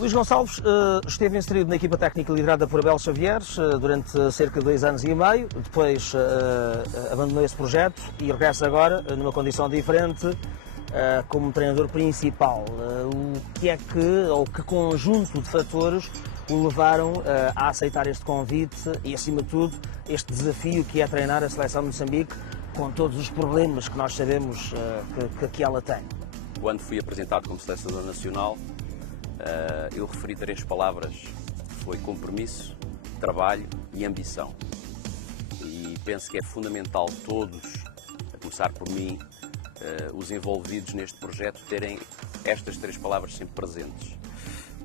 Luís Gonçalves esteve inserido na equipa técnica liderada por Abel Xavier durante cerca de 2 anos e meio, depois abandonou esse projeto e regressa agora numa condição diferente como treinador principal. O que é que, ou que conjunto de fatores o levaram a aceitar este convite e, acima de tudo, este desafio que é treinar a seleção de Moçambique com todos os problemas que nós sabemos que ela tem? Quando fui apresentado como selecionador nacional, eu referi 3 palavras: foi compromisso, trabalho e ambição. E penso que é fundamental todos, a começar por mim, os envolvidos neste projeto, terem estas 3 palavras sempre presentes.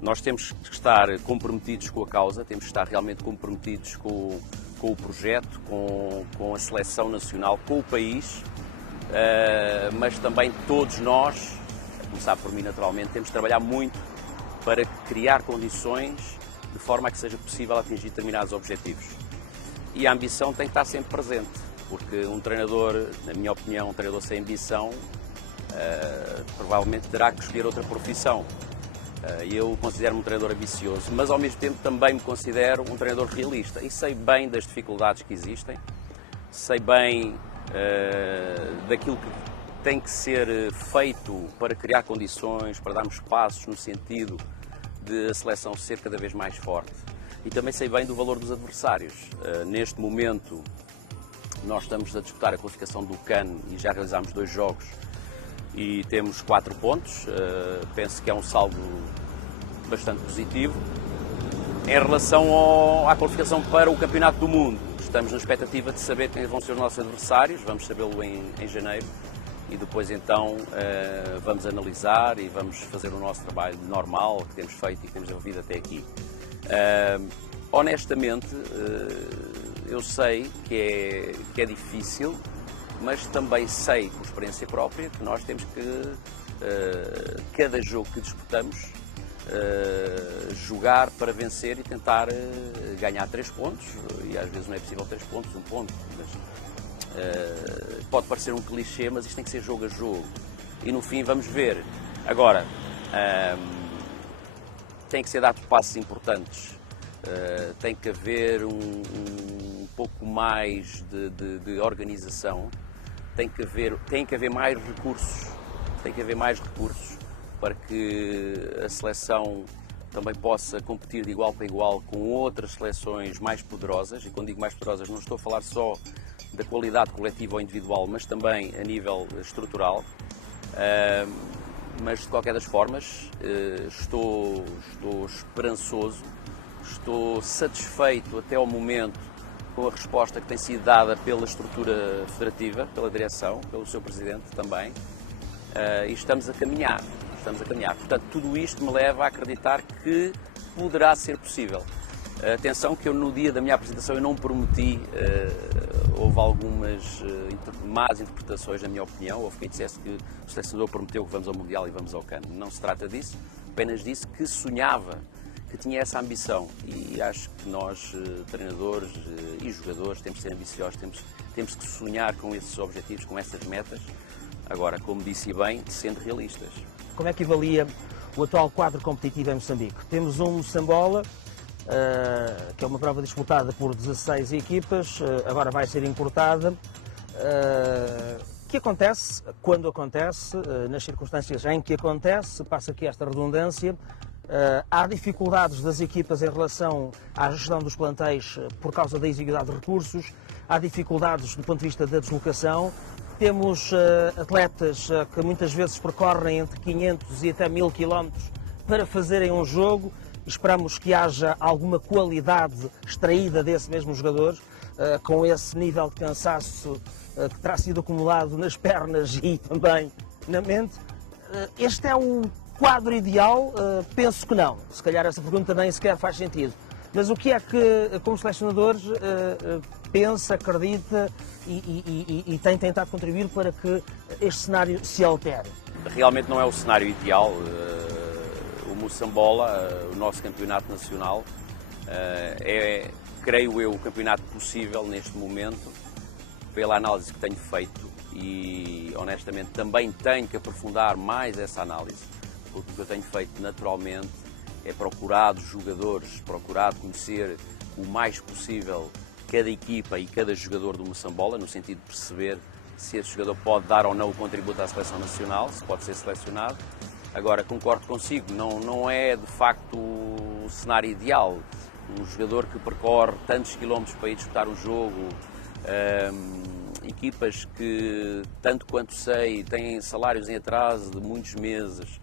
Nós temos que estar comprometidos com a causa, temos que estar realmente comprometidos com o projeto, com a seleção nacional, com o país, mas também todos nós, a começar por mim naturalmente, temos de trabalhar muito para criar condições de forma a que seja possível atingir determinados objetivos. E a ambição tem que estar sempre presente, porque um treinador, na minha opinião, um treinador sem ambição, provavelmente terá que escolher outra profissão. Eu considero-me um treinador ambicioso, mas ao mesmo tempo também me considero um treinador realista e sei bem das dificuldades que existem, sei bem daquilo que tem que ser feito para criar condições, para darmos passos no sentido de a seleção ser cada vez mais forte. E também sei bem do valor dos adversários. Neste momento nós estamos a disputar a qualificação do CAN e já realizámos 2 jogos e temos 4 pontos. Penso que é um saldo bastante positivo. Em relação à qualificação para o Campeonato do Mundo, estamos na expectativa de saber quem vão ser os nossos adversários, vamos sabê-lo em janeiro. E depois então vamos analisar e vamos fazer o nosso trabalho normal que temos feito e que temos desenvolvido até aqui. Honestamente, eu sei que é difícil, mas também sei, por experiência própria, que nós temos que, cada jogo que disputamos, jogar para vencer e tentar ganhar 3 pontos, e às vezes não é possível 3 pontos, 1 ponto, mas pode parecer um clichê, mas isto tem que ser jogo a jogo. E no fim vamos ver. Agora, tem que ser dado passos importantes. Tem que haver um pouco mais de organização. Tem que haver mais recursos. Tem que haver mais recursos para que a seleção também possa competir de igual para igual com outras seleções mais poderosas. E quando digo mais poderosas, não estou a falar só da qualidade coletiva ou individual, mas também a nível estrutural. Mas de qualquer das formas, estou esperançoso, estou satisfeito até ao momento com a resposta que tem sido dada pela estrutura federativa, pela direção, pelo seu presidente também, e estamos a caminhar. Portanto, tudo isto me leva a acreditar que poderá ser possível. Atenção que eu no dia da minha apresentação eu não prometi, houve algumas más interpretações na minha opinião, houve quem dissesse que o selecionador prometeu que vamos ao Mundial e vamos ao CAN. Não se trata disso, apenas disse que sonhava, que tinha essa ambição, e acho que nós, treinadores e jogadores, temos que ser ambiciosos, temos que sonhar com esses objetivos, com essas metas, agora, como disse bem, sendo realistas. Como é que avalia o atual quadro competitivo em Moçambique? Temos um Moçambola, que é uma prova disputada por 16 equipas, agora vai ser encurtada. O que acontece, quando acontece, nas circunstâncias em que acontece, passa aqui esta redundância, há dificuldades das equipas em relação à gestão dos plantéis por causa da exiguidade de recursos, há dificuldades do ponto de vista da deslocação, temos atletas que muitas vezes percorrem entre 500 e até 1000 quilómetros para fazerem um jogo. Esperamos que haja alguma qualidade extraída desse mesmo jogador, com esse nível de cansaço que terá sido acumulado nas pernas e também na mente. Este é o quadro ideal? Penso que não. Se calhar essa pergunta nem sequer faz sentido. Mas o que é que, como selecionador, pensa, acredita e tem tentado contribuir para que este cenário se altere? Realmente não é o cenário ideal. O Moçambola, o nosso campeonato nacional, é, creio eu, o campeonato possível neste momento, pela análise que tenho feito, e honestamente também tenho que aprofundar mais essa análise, porque o que eu tenho feito naturalmente é procurado jogadores, procurado conhecer o mais possível cada equipa e cada jogador do Moçambola, no sentido de perceber se esse jogador pode dar ou não o contributo à seleção nacional, se pode ser selecionado. Agora, concordo consigo, não é de facto o cenário ideal. Um jogador que percorre tantos quilómetros para ir disputar um jogo, equipas que, tanto quanto sei, têm salários em atraso de muitos meses,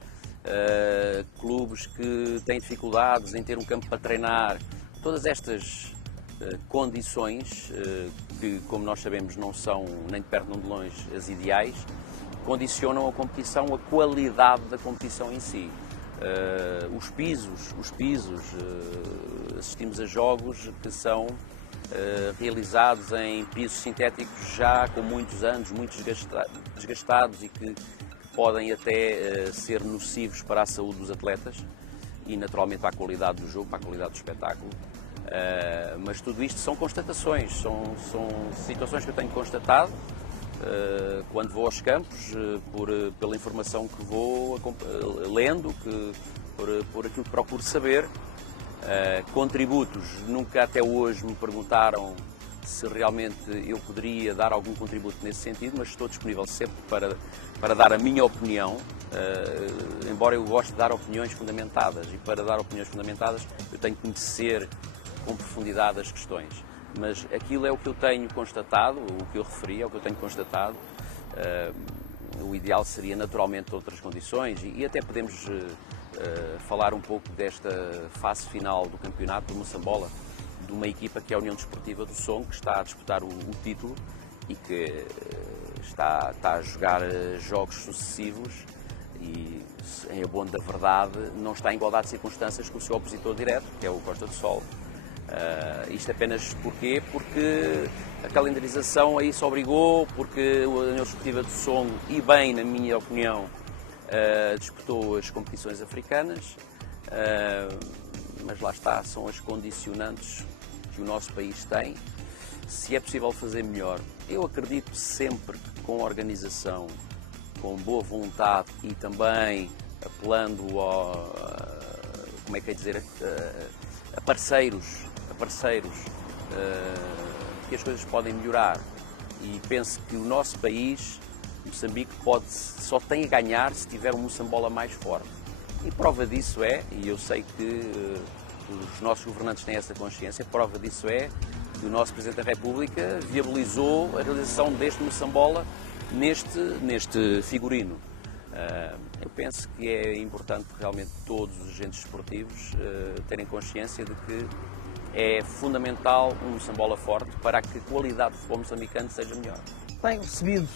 clubes que têm dificuldades em ter um campo para treinar, todas estas condições, que como nós sabemos não são nem de perto nem de longe as ideais, condicionam a competição, a qualidade da competição em si. Os pisos, assistimos a jogos que são realizados em pisos sintéticos já com muitos anos, muito desgastados e que podem até ser nocivos para a saúde dos atletas e naturalmente para a qualidade do jogo, para a qualidade do espetáculo. Mas tudo isto são constatações, são situações que eu tenho constatado quando vou aos campos, pela informação que vou lendo, por aquilo que procuro saber. Contributos, nunca até hoje me perguntaram se realmente eu poderia dar algum contributo nesse sentido, mas estou disponível sempre para dar a minha opinião, embora eu goste de dar opiniões fundamentadas, e para dar opiniões fundamentadas eu tenho que conhecer com profundidade as questões. Mas aquilo é o que eu tenho constatado, o que eu referi é o que eu tenho constatado. O ideal seria naturalmente outras condições e até podemos falar um pouco desta fase final do campeonato do Moçambola, de uma equipa que é a União Desportiva do Songo, que está a disputar o título e que está a jogar jogos sucessivos e, em abono da verdade, não está em igualdade de circunstâncias com o seu opositor direto, que é o Costa do Sol. Isto apenas porquê? Porque a calendarização aí se obrigou, porque a União Desportiva do Songo, e bem, na minha opinião, disputou as competições africanas, mas lá está, são as condicionantes que o nosso país tem. Se é possível fazer melhor, eu acredito sempre que com organização, com boa vontade e também apelando como é que é dizer, a parceiros, que as coisas podem melhorar. E penso que o nosso país, Moçambique, só tem a ganhar se tiver um Moçambola mais forte. E prova disso é, e eu sei que os nossos governantes têm essa consciência, prova disso é que o nosso Presidente da República viabilizou a realização deste Moçambola neste figurino. Eu penso que é importante realmente todos os agentes esportivos terem consciência de que é fundamental um Moçambola forte para que a qualidade do futebol moçambicano seja melhor. Tem recebido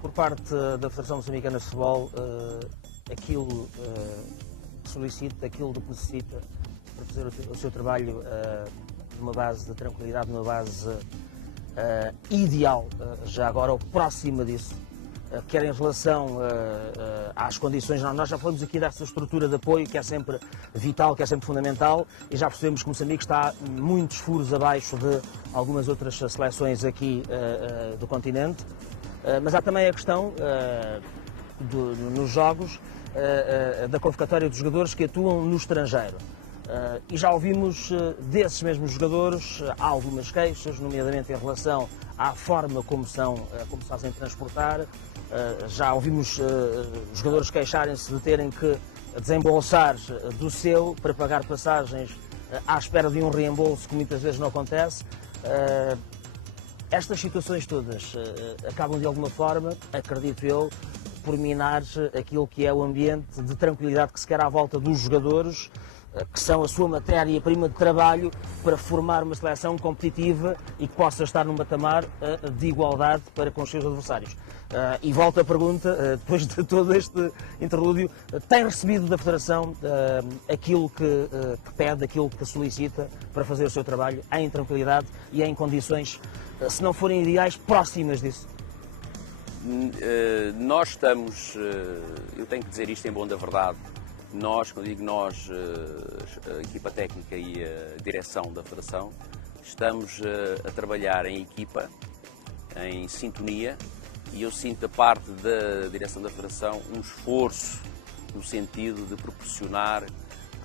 por parte da Federação Moçambicana de Futebol aquilo que solicita, aquilo que necessita para fazer o seu trabalho numa base de tranquilidade, numa base ideal, já agora ou próxima disso, quer em relação às condições. Nós já falamos aqui dessa estrutura de apoio que é sempre vital, que é sempre fundamental, e já percebemos que Moçambique está muitos furos abaixo de algumas outras seleções aqui do continente. Mas há também a questão nos jogos da convocatória dos jogadores que atuam no estrangeiro. E já ouvimos desses mesmos jogadores algumas queixas, nomeadamente em relação à forma como se fazem transportar. Já ouvimos jogadores queixarem-se de terem que desembolsar do seu para pagar passagens à espera de um reembolso que muitas vezes não acontece. Estas situações todas acabam de alguma forma, acredito eu, por minar aquilo que é o ambiente de tranquilidade que se quer à volta dos jogadores, que são a sua matéria-prima de trabalho para formar uma seleção competitiva e que possa estar num patamar de igualdade para com os seus adversários. E volto à pergunta, depois de todo este interlúdio, tem recebido da Federação aquilo que pede, aquilo que solicita para fazer o seu trabalho em tranquilidade e em condições, se não forem ideais, próximas disso? Nós estamos, eu tenho que dizer isto em bom da verdade, nós, quando digo nós, a equipa técnica e a direção da Federação, estamos a trabalhar em equipa, em sintonia, e eu sinto da parte da direção da Federação um esforço no sentido de proporcionar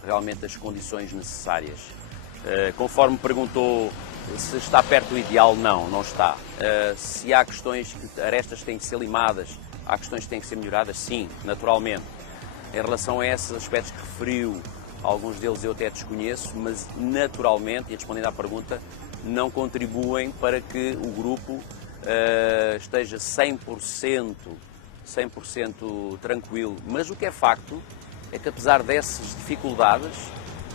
realmente as condições necessárias. Conforme perguntou se está perto do ideal, não está. Se há questões, arestas que têm que ser limadas, há questões que têm que ser melhoradas, sim, naturalmente. Em relação a esses aspectos que referiu, alguns deles eu até desconheço, mas naturalmente, e respondendo à pergunta, não contribuem para que o grupo esteja 100% tranquilo. Mas o que é facto é que, apesar dessas dificuldades,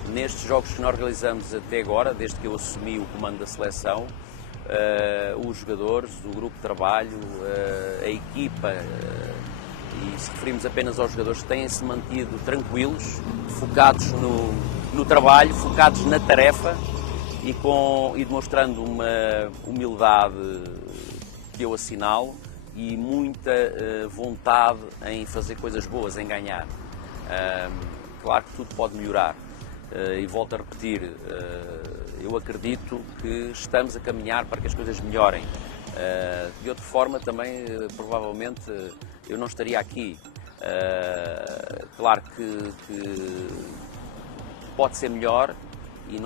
nestes jogos que nós realizamos até agora, desde que eu assumi o comando da seleção, os jogadores, o grupo de trabalho, a equipa, e se referimos apenas aos jogadores, têm-se mantido tranquilos, focados no trabalho, focados na tarefa e demonstrando uma humildade que eu assinalo e muita vontade em fazer coisas boas, em ganhar. Claro que tudo pode melhorar. E volto a repetir, eu acredito que estamos a caminhar para que as coisas melhorem. De outra forma, também, provavelmente, eu não estaria aqui. Claro que pode ser melhor e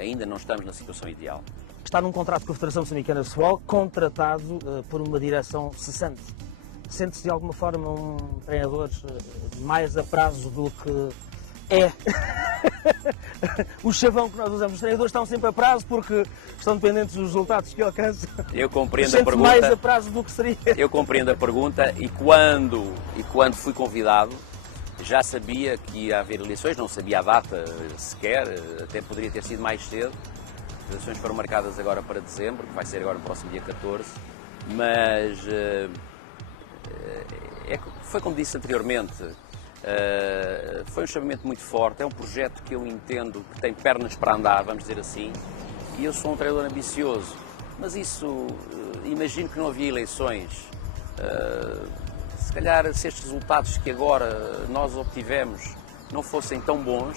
ainda não estamos na situação ideal. Está num contrato com a Federação Moçambicana de Futebol, contratado por uma direção cessante. Sente-se de alguma forma um treinador mais a prazo do que é o chavão que nós usamos? Os treinadores estão sempre a prazo porque estão dependentes dos resultados que alcançam. Eu compreendo a pergunta. Mais a prazo do que seria. Eu compreendo a pergunta e quando fui convidado já sabia que ia haver eleições, não sabia a data sequer, até poderia ter sido mais cedo. As eleições foram marcadas agora para dezembro, que vai ser agora no próximo dia 14, mas foi como disse anteriormente. Foi um chamamento muito forte, é um projeto que eu entendo que tem pernas para andar, vamos dizer assim, e eu sou um treinador ambicioso, mas isso, imagino que não havia eleições, se calhar se estes resultados que agora nós obtivemos não fossem tão bons,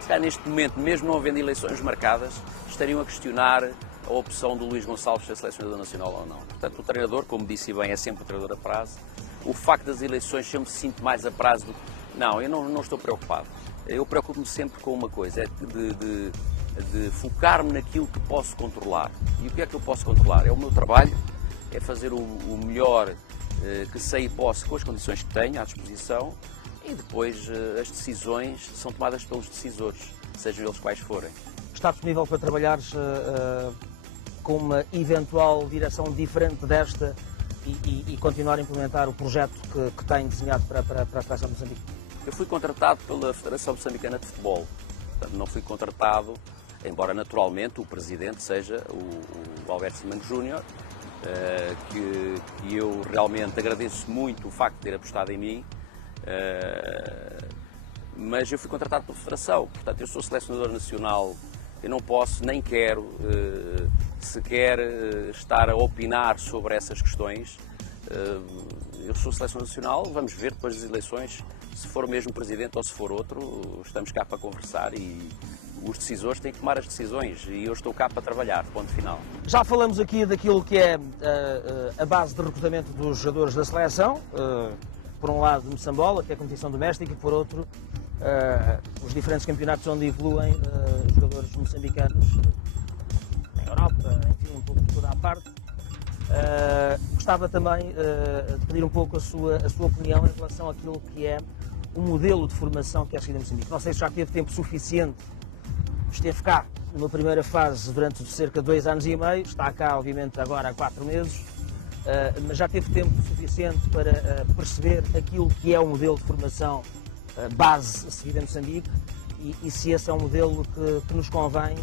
se calhar neste momento, mesmo não havendo eleições marcadas, estariam a questionar a opção do Luís Gonçalves ser selecionador nacional ou não. Portanto, o treinador, como disse bem, é sempre o treinador a prazo. O facto das eleições, eu me sinto mais a prazo do que... Não, eu não estou preocupado. Eu preocupo-me sempre com uma coisa, é de focar-me naquilo que posso controlar. E o que é que eu posso controlar? É o meu trabalho, é fazer o melhor que sei e posso com as condições que tenho à disposição e depois as decisões são tomadas pelos decisores, sejam eles quais forem. Está disponível para trabalhar com uma eventual direção diferente desta e continuar a implementar o projeto que tem desenhado para a Seleção de Moçambique? Eu fui contratado pela Federação Moçambicana de Futebol, portanto não fui contratado, embora naturalmente o presidente seja o Alberto Simango Júnior, que eu realmente agradeço muito o facto de ter apostado em mim, mas eu fui contratado pela Federação, portanto eu sou selecionador nacional, eu não posso nem quero sequer estar a opinar sobre essas questões. Eu sou selecionador nacional, vamos ver depois das eleições, se for o mesmo presidente ou se for outro, estamos cá para conversar e os decisores têm que tomar as decisões e eu estou cá para trabalhar, ponto final. Já falamos aqui daquilo que é a base de recrutamento dos jogadores da seleção, por um lado Moçambola, que é a competição doméstica, e por outro os diferentes campeonatos onde evoluem jogadores moçambicanos na Europa, enfim, um pouco de toda a parte. Gostava também de pedir um pouco a sua opinião em relação àquilo que é o modelo de formação que é seguido em Moçambique. Não sei se já teve tempo suficiente, esteve cá numa primeira fase durante cerca de 2 anos e meio, está cá obviamente agora há 4 meses, mas já teve tempo suficiente para perceber aquilo que é o modelo de formação base seguido em Moçambique e se esse é um modelo que nos convém,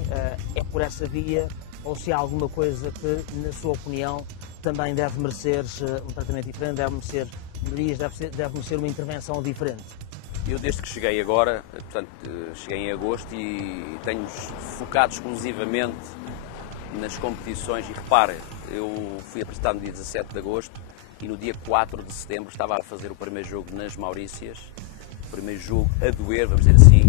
é por essa via, ou se há alguma coisa que, na sua opinião, também deve merecer um tratamento diferente, deve merecer melhorias, deve merecer uma intervenção diferente? Eu, desde que cheguei agora, portanto, cheguei em agosto e tenho focado exclusivamente nas competições. E repare, eu fui apresentado no dia 17 de agosto e no dia 4 de setembro estava a fazer o primeiro jogo nas Maurícias, o primeiro jogo a doer, vamos dizer assim.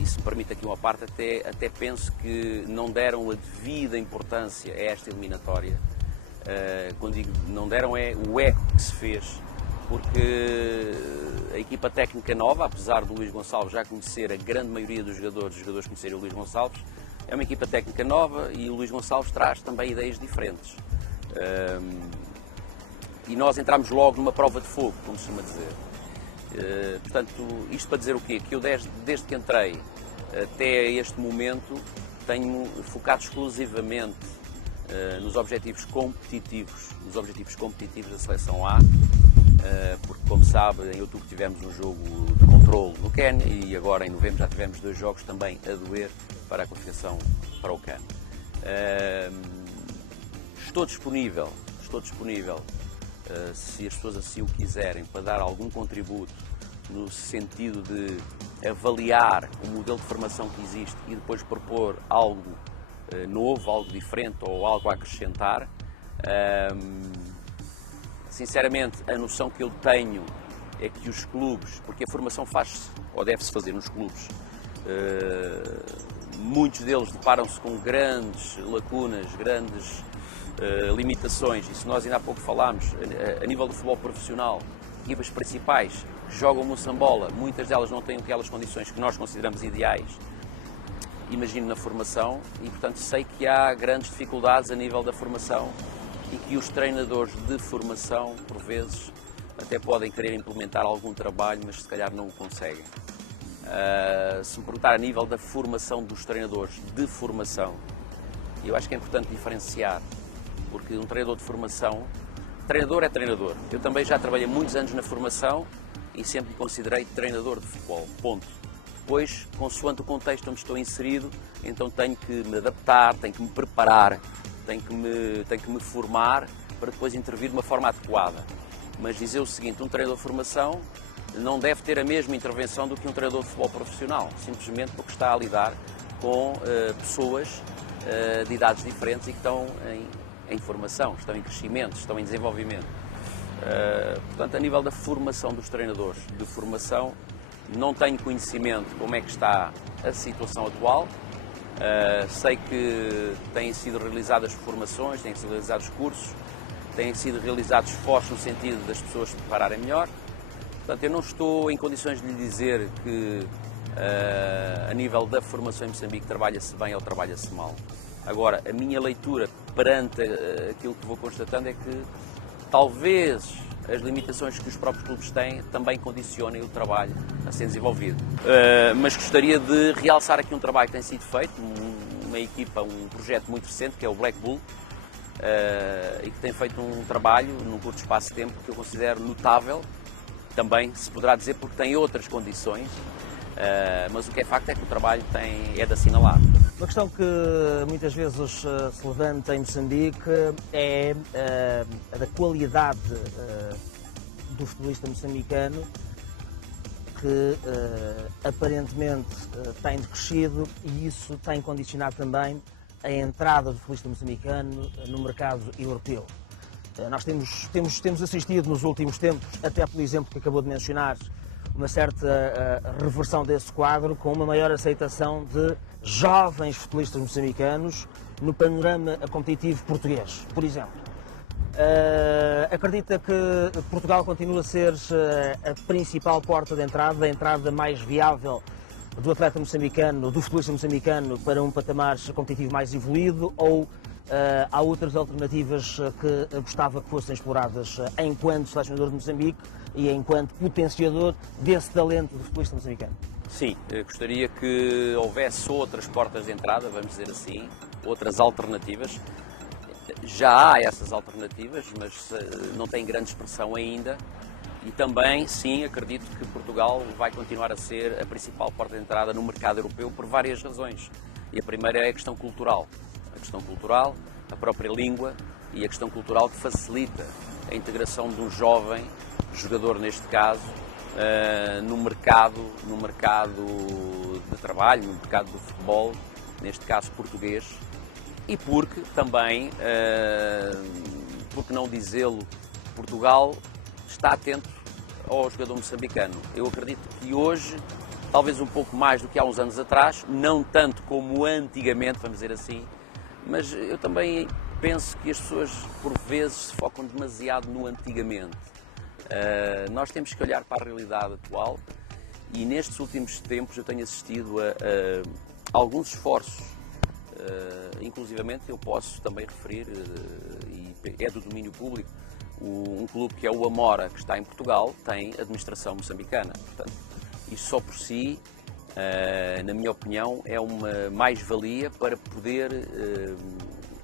E se me permite aqui uma parte, até penso que não deram a devida importância a esta eliminatória. Quando digo não deram, é o eco que se fez porque a equipa técnica nova, apesar do Luís Gonçalves já conhecer a grande maioria dos jogadores conhecerem o Luís Gonçalves, é uma equipa técnica nova e o Luís Gonçalves traz também ideias diferentes. E nós entramos logo numa prova de fogo, como se costuma dizer. Portanto, isto para dizer o quê? Que eu desde que entrei até este momento tenho focado exclusivamente nos objetivos competitivos da Seleção A, porque, como sabe, em outubro tivemos um jogo de controle no CAN e agora em novembro já tivemos 2 jogos também a doer para a qualificação para o CAN. Estou disponível, se as pessoas assim o quiserem, para dar algum contributo no sentido de avaliar o modelo de formação que existe e depois propor algo novo, algo diferente ou algo a acrescentar. Sinceramente, a noção que eu tenho é que os clubes, porque a formação faz-se ou deve-se fazer nos clubes, muitos deles deparam-se com grandes lacunas, grandes limitações, e se nós ainda há pouco falámos, a nível do futebol profissional, equipas principais que jogam moçambola, muitas delas não têm aquelas condições que nós consideramos ideais, imagino na formação, e portanto sei que há grandes dificuldades a nível da formação e que os treinadores de formação, por vezes, até podem querer implementar algum trabalho, mas se calhar não o conseguem. Se me perguntar a nível da formação dos treinadores de formação, eu acho que é importante diferenciar, porque um treinador de formação, treinador é treinador. Eu também já trabalhei muitos anos na formação e sempre me considerei treinador de futebol, ponto. Depois, consoante o contexto onde estou inserido, então tenho que me adaptar, tenho que me preparar, tenho que me formar para depois intervir de uma forma adequada. Mas dizer o seguinte, um treinador de formação não deve ter a mesma intervenção do que um treinador de futebol profissional, simplesmente porque está a lidar com pessoas de idades diferentes e que estão em formação, estão em crescimento, estão em desenvolvimento. Portanto, a nível da formação dos treinadores de formação, não tenho conhecimento de como é que está a situação atual. Sei que têm sido realizadas formações, têm sido realizados cursos, têm sido realizados esforços no sentido das pessoas se prepararem melhor. Portanto, eu não estou em condições de lhe dizer que a nível da formação em Moçambique trabalha-se bem ou trabalha-se mal. Agora, a minha leitura perante aquilo que vou constatando é que talvez as limitações que os próprios clubes têm também condicionem o trabalho a ser desenvolvido. Mas gostaria de realçar aqui um trabalho que tem sido feito, uma equipa, um projeto muito recente, que é o Black Bull, e que tem feito um trabalho num curto espaço de tempo que eu considero notável, também se poderá dizer porque tem outras condições, mas o que é facto é que o trabalho é de assinalar. Uma questão que muitas vezes se levanta em Moçambique é a da qualidade do futebolista moçambicano, que aparentemente tem decrescido, e isso tem condicionado também a entrada do futebolista moçambicano no mercado europeu. Nós temos assistido nos últimos tempos, até pelo exemplo que acabou de mencionar, uma certa reversão desse quadro, com uma maior aceitação de jovens futebolistas moçambicanos no panorama competitivo português, por exemplo. Acredita que Portugal continua a ser a principal porta de entrada, a entrada mais viável do atleta moçambicano, do futebolista moçambicano, para um patamar competitivo mais evoluído, ou há outras alternativas que gostava que fossem exploradas enquanto selecionador de Moçambique e enquanto potenciador desse talento do futebolista moçambicano? Sim, gostaria que houvesse outras portas de entrada, vamos dizer assim, outras alternativas. Já há essas alternativas, mas não têm grande expressão ainda. E também, sim, acredito que Portugal vai continuar a ser a principal porta de entrada no mercado europeu por várias razões. E a primeira é a questão cultural. A questão cultural, a própria língua e a questão cultural que facilita a integração de um jovem jogador, neste caso, no mercado de trabalho, no mercado do futebol, neste caso português, e porque também, por que não dizê-lo, Portugal está atento ao jogador moçambicano. Eu acredito que hoje, talvez um pouco mais do que há uns anos atrás, não tanto como antigamente, vamos dizer assim, mas eu também penso que as pessoas, por vezes, se focam demasiado no antigamente. Nós temos que olhar para a realidade atual e nestes últimos tempos eu tenho assistido a alguns esforços, inclusivamente eu posso também referir, e é do domínio público, um clube que é o Amora, que está em Portugal, tem administração moçambicana. Portanto, isso só por si, na minha opinião, é uma mais-valia para poder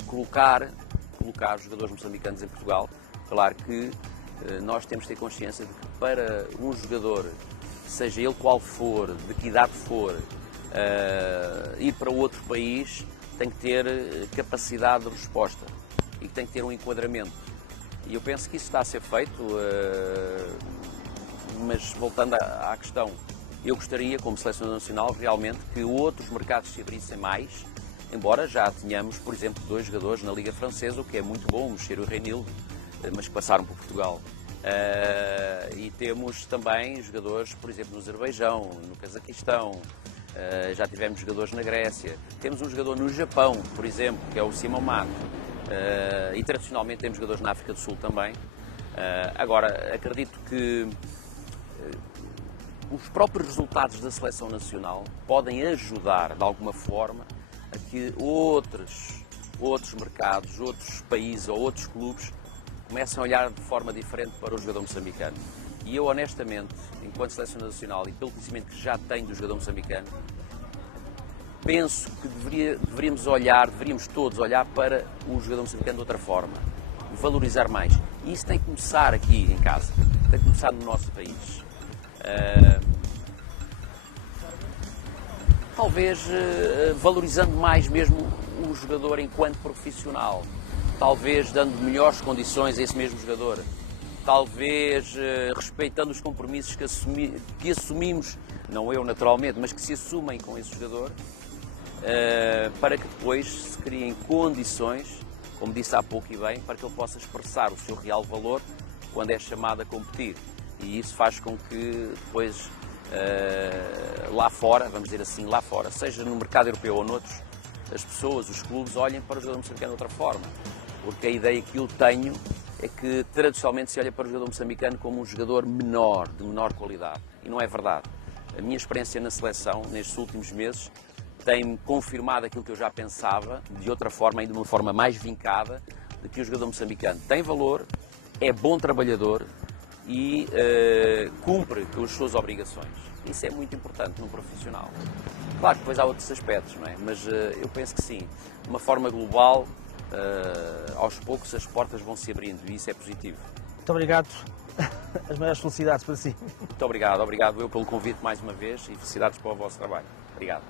colocar os jogadores moçambicanos em Portugal. Claro que nós temos de ter consciência de que para um jogador, seja ele qual for, de que idade for, ir para outro país, tem que ter capacidade de resposta e que tem que ter um enquadramento. E eu penso que isso está a ser feito, mas voltando à questão, eu gostaria, como selecionador nacional, realmente que outros mercados se abrissem mais, embora já tenhamos, por exemplo, 2 jogadores na Liga Francesa, o que é muito bom, o Mexer e o Reinildo, mas que passaram por Portugal. E temos também jogadores, por exemplo, no Azerbaijão, no Cazaquistão, já tivemos jogadores na Grécia, temos um jogador no Japão, por exemplo, que é o Simão Mato, e tradicionalmente temos jogadores na África do Sul também. Agora, acredito que os próprios resultados da seleção nacional podem ajudar, de alguma forma, a que outros mercados, outros países ou outros clubes comecem a olhar de forma diferente para o jogador moçambicano. E eu, honestamente, enquanto selecionador nacional e pelo conhecimento que já tenho do jogador moçambicano, penso que deveríamos todos olhar para o jogador moçambicano de outra forma, valorizar mais. E isso tem que começar aqui em casa, tem que começar no nosso país. Talvez valorizando mais mesmo o jogador enquanto profissional, talvez dando melhores condições a esse mesmo jogador, talvez respeitando os compromissos que assumimos, não eu naturalmente, mas que se assumem com esse jogador, para que depois se criem condições, como disse há pouco e bem, para que ele possa expressar o seu real valor quando é chamado a competir. E isso faz com que depois lá fora, vamos dizer assim, lá fora, seja no mercado europeu ou noutros, as pessoas, os clubes, olhem para o jogador moçambicano de outra forma. Porque a ideia que eu tenho é que tradicionalmente se olha para o jogador moçambicano como um jogador menor, de menor qualidade. E não é verdade. A minha experiência na seleção, nestes últimos meses, tem-me confirmado aquilo que eu já pensava, de outra forma, ainda de uma forma mais vincada, de que o jogador moçambicano tem valor, é bom trabalhador e cumpre com as suas obrigações. Isso é muito importante num profissional. Claro que depois há outros aspectos, não é? Mas eu penso que sim, de uma forma global, aos poucos as portas vão se abrindo e isso é positivo. Muito obrigado. As maiores felicidades para si. Muito obrigado eu pelo convite mais uma vez e felicidades para o vosso trabalho. Obrigado.